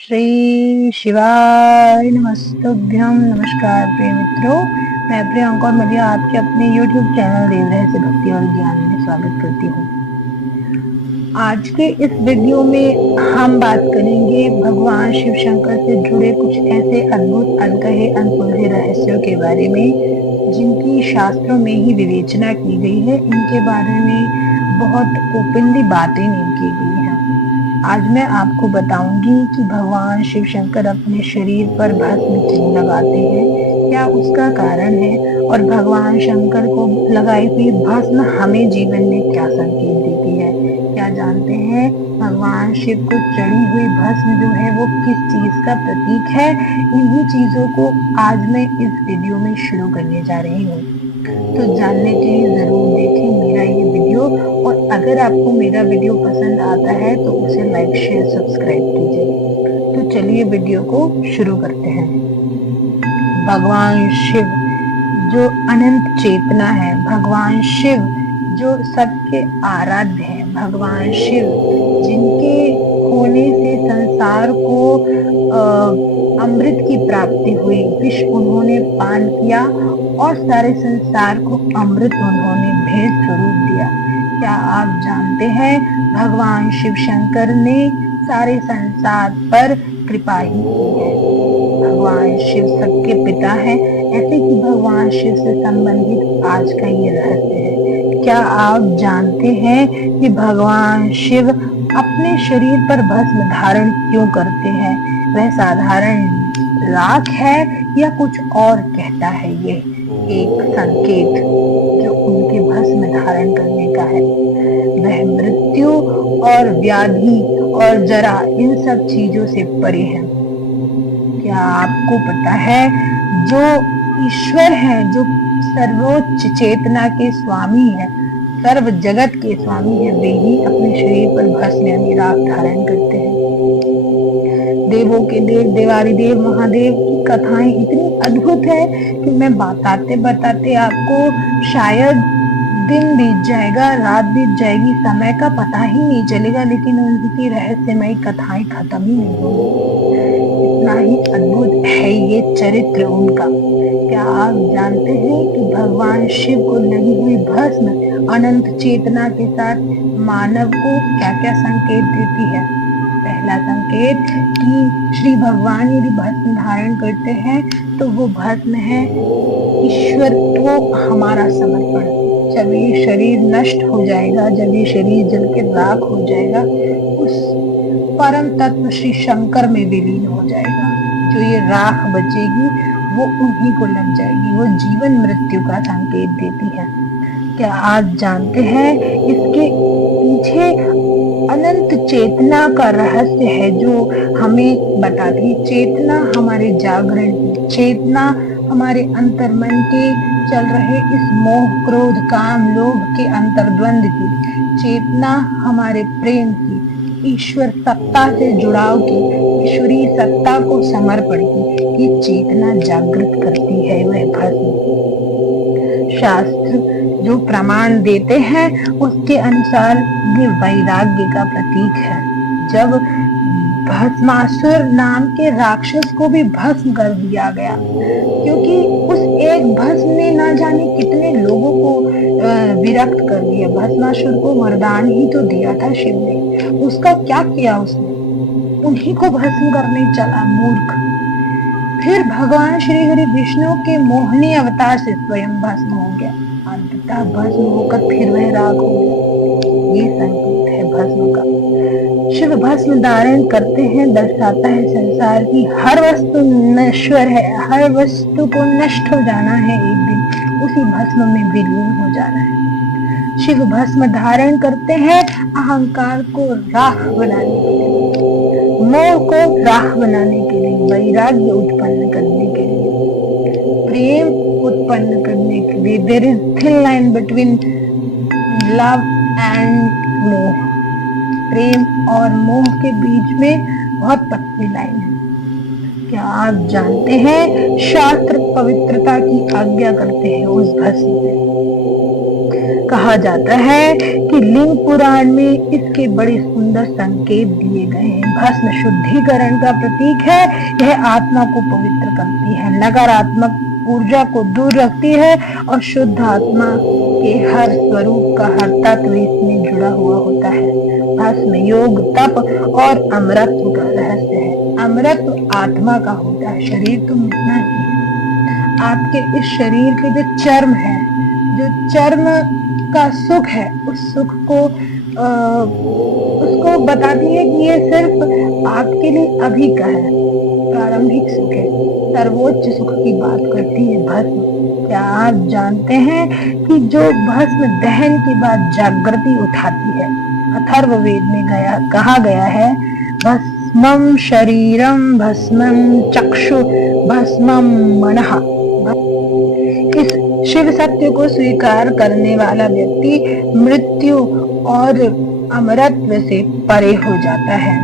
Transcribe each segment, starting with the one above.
श्री शिवाय नमस्तुभ्यं। नमस्कार प्रिय मित्रों, मैं प्रियंका और मलिया आपके अपने YouTube चैनल देव रहस्य भक्ति और ज्ञान में स्वागत करती हूँ। आज के इस वीडियो में हम बात करेंगे भगवान शिव शंकर से जुड़े कुछ ऐसे अद्भुत अनकहे अनसुलझे रहस्यों के बारे में जिनकी शास्त्रों में ही विवेचना की गई है। इनके बारे में बहुत ओपनली बातें नहीं की गई हैं। आज मैं आपको बताऊंगी कि भगवान शिव शंकर अपने शरीर पर भस्म क्यों लगाते हैं, क्या उसका कारण है, और भगवान शंकर को लगाई हुई भस्म हमें जीवन में क्या संकेत देती है। क्या जानते हैं भगवान शिव को चढ़ी हुई भस्म जो है वो किस चीज का प्रतीक है। इन्हीं चीजों को आज मैं इस वीडियो में शुरू करने जा रही हूँ, तो जानने के लिए जरूर देखें मेरा ये वीडियो। और अगर आपको मेरा वीडियो पसंद आता है तो उसे लाइक शेयर सब्सक्राइब कीजिए। तो चलिए वीडियो को शुरू करते हैं। भगवान शिव जो अनंत चेतना है, भगवान शिव जो सबके आराध्य है, भगवान शिव जिनके होने से संसार को अमृत की प्राप्ति हुई, विष उन्होंने पान किया और सारे संसार को अमृत उन्होंने भेंट स्वरूप दिया। क्या आप जानते हैं भगवान शिव शंकर ने सारे संसार पर कृपा ही की है। भगवान शिव सबके पिता हैं, ऐसे कि भगवान शिव से संबंधित आज का ये रहस्य है। क्या आप जानते हैं कि भगवान शिव अपने शरीर पर भस्म धारण क्यों करते हैं? वह साधारण राख है या कुछ और कहता है ये एक संकेत जो उनके भस्म धारण करने का है? वह मृत्यु और व्याधि और जरा इन सब चीजों से परे है। क्या आपको पता है जो ईश्वर है, जो सर्वोच्च चेतना के स्वामी है, सर्व जगत के स्वामी है, वे ही अपने शरीर पर भस्म यानी राख धारण करते हैं। देवों के देव देवादिदेव महादेव की कथाएं इतनी अद्भुत है कि मैं बताते बताते आपको शायद दिन बीत जाएगा, रात बीत जाएगी, समय का पता ही नहीं चलेगा, लेकिन उनकी रहस्यमयी कथाएं खत्म ही नहीं होंगी। इतना ही अद्भुत है ये चरित्र उनका। क्या आप जानते हैं कि भगवान शिव को लगी हुई भस्म अनंत चेतना के साथ मानव को क्या क्या संकेत देती है? पहला संकेत कि श्री भगवान यदि भस्म धारण करते हैं तो वो भस्म है ईश्वर को हमारा समर्पण। जब ये शरीर नष्ट हो जाएगा, जब ये शरीर जल के राख हो जाएगा, उस परम तत्व श्री शंकर में विलीन हो जाएगा। जो ये राख बचेगी वो उन्हीं को लग जाएगी, वो जीवन मृत्यु का संकेत देती है। क्या आप जानते हैं इसके पीछे अनंत चेतना का रहस्य है जो हमें बताती है। चेतना हमारे जागरण की, चेतना हमारे अंतर्मन के चल रहे इस मोह क्रोध काम लोभ के अंतर्द्वंद की, चेतना हमारे प्रेम की, ईश्वर सत्ता से जुड़ाव की, ईश्वरीय सत्ता को समर्पण की चेतना जागृत करती है वह भस्म। शास्त्र जो प्रमाण देते हैं उसके अनुसार ये वैराग्य का प्रतीक है। जब भस्मासुर नाम के राक्षस को भी भस्म कर दिया गया, क्योंकि उस एक भस्म ने ना जाने कितने लोगों को विरक्त कर दिया। भस्मासुर को वरदान ही तो दिया था शिव ने, उसका क्या किया उसने? उन्हीं को भस्म करने चला, मूर्ख। फिर भगवान श्री हरि विष्णु के मोहिनी अवतार से स्वयं भस्म हो गया, अंततः भस्म होकर फिर वह राख हो गया। ये संकेत है भस्म का। शिव भस्म धारण करते हैं, दर्शाता है संसार की हर वस्तु नश्वर है, हर वस्तु को नष्ट हो जाना है, एक दिन उसी भस्म में विलीन हो जाना है। शिव भस्म धारण करते हैं अहंकार को राख बनाने के लिए, मोह को राख बनाने के लिए, वैराग्य उत्पन्न करने के लिए, प्रेम उत्पन्न करने के लिए। There is thin line between love and moh. प्रेम और मोह के बीच में बहुत पतली लाइन है। क्या आप जानते हैं शास्त्र पवित्रता की आज्ञा करते हैं उस भस्म से। कहा जाता है कि लिंग पुराण में इसके बड़े सुंदर संकेत दिए गए हैं। भस्म शुद्धिकरण का प्रतीक है। यह आत्मा को पवित्र करती है, नकारात्मक ऊर्जा को दूर रखती है और शुद्ध आत्मा के हर स्वरूप का हर तत्व इसमें जुड़ा हुआ होता है। भस्म योग, तप और अमरत्व का रहस्य है। अमरत्व आत्मा का होता है, शरीर तो मिटना ही है। आपके इस शरीर के जो चर्म है, जो चर्म का सुख है, उस सुख को उसको बताती है कि ये सिर्फ आपके लिए अभी का है, प्रारंभिक सुख है। सर्वोच्च सुख की बात करती है भस्म। क्या आप जानते हैं कि जो भस्म दहन के बाद जागृति उठाती है, अथर्ववेद में कहा गया है, भस्मं शरीरम भस्मं चक्षु भस्मं मनः। इस शिव सत्य को स्वीकार करने वाला व्यक्ति मृत्यु और अमरत्व से परे हो जाता है,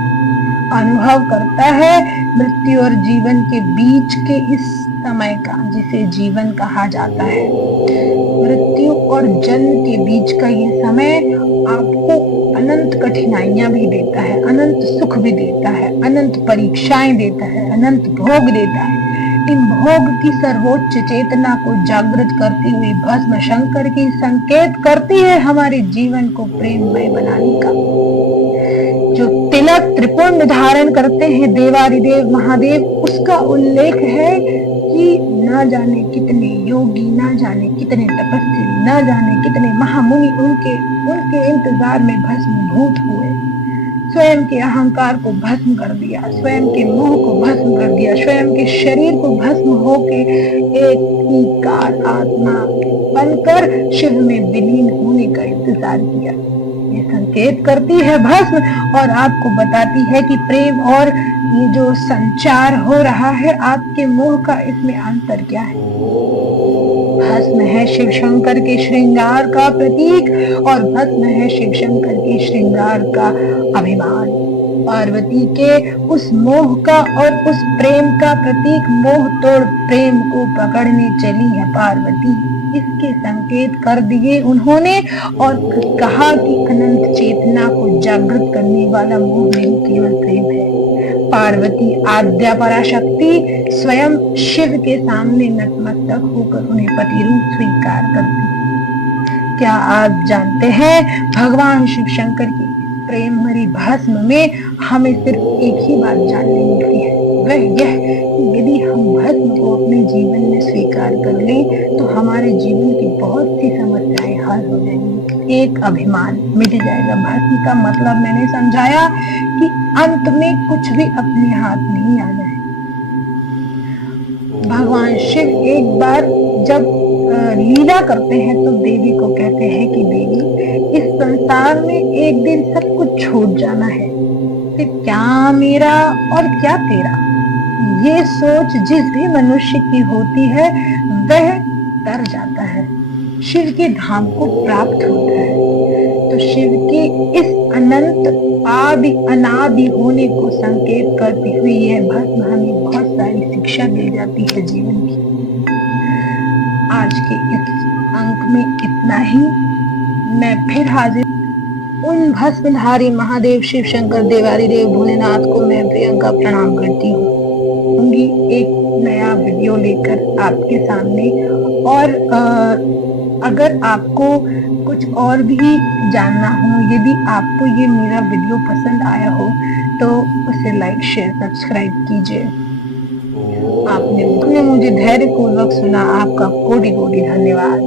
अनुभव करता है मृत्यु और जीवन के बीच के इस समय का, जिसे जीवन कहा जाता है। मृत्यु और जन्म के बीच का ये समय आपको अनंत कठिनाइयां भी देता है, अनंत सुख भी देता है, अनंत परीक्षाएं देता है, अनंत भोग देता है। इन भोग की सर्वोच्च चेतना को जागृत करती हुई भस्म शंकर की संकेत करती है हमारे जीवन को प्रेममय बनाने का। जो तिलक त्रिपुंड धारण करते हैं देवादिदेव महादेव, उसका उल्लेख है कि ना जाने कितने योगी, ना जाने कितने तपस्वी, ना जाने कितने महामुनि उनके इंतजार में भस्मीभूत हुए। स्वयं के अहंकार को भस्म कर दिया, स्वयं के मोह को भस्म कर दिया, स्वयं के शरीर को भस्म होके एक निकार आत्मा बनकर शिव में विलीन होने का इंतजार किया। ये संकेत करती है भस्म और आपको बताती है कि प्रेम और ये जो संचार हो रहा है आपके मोह का, इसमें अंतर क्या है। भस्म है शिव शंकर के श्रृंगार का प्रतीक और भस्म है शिव शंकर के श्रृंगार का अभिमान। पार्वती के उस मोह का और उस प्रेम का प्रतीक, मोह तोड़ प्रेम को पकड़ने चली है पार्वती। इसके संकेत कर दिए उन्होंने और कहा कि अनंत चेतना को जागृत करने वाला मोह नहीं केवल प्रेम है। पार्वती आद्या पराशक्ति स्वयं शिव के सामने नतमस्तक होकर उन्हें पति रूप स्वीकार करती है। क्या आप जानते हैं भगवान शिव शंकर की प्रेम भरी भस्म में हमें सिर्फ एक ही बात जानने मिलती है, वह यह कि यदि हम भस्म को अपने जीवन में स्वीकार कर लें तो हमारे जीवन की बहुत सी समस्याएं हल हो जाएंगी, एक अभिमान मिट जाएगा। भस्म का मतलब मैंने समझाया कि अंत में कुछ भी अपने हाथ नहीं आना है। भगवान शिव एक बार जब लीला करते हैं तो देवी को कहते हैं कि देवी, इस संसार में एक दिन सब कुछ छूट जाना है, फिर क्या मेरा और क्या तेरा। ये सोच जिस भी मनुष्य की होती है वह तर जाता है, शिव के धाम को प्राप्त होता है। तो शिव के इस अनंत आदि अनादि होने को संकेत करती हुई यह भस्म हमें बहुत सारी शिक्षा दे जाती है जीवन की। आज के इस अंक में इतना ही। मैं फिर हाजिर उन भस्मधारी महादेव शिव शंकर देवादिदेव भोलेनाथ को मैं प्रियंका प्रणाम करती हूँ। एक नया वीडियो लेकर आपके सामने, और अगर आपको कुछ और भी जानना हो, यदि आपको ये मेरा वीडियो पसंद आया हो तो उसे लाइक शेयर सब्सक्राइब कीजिए। आपने मुझे धैर्यपूर्वक सुना, आपका कोटि कोटि धन्यवाद।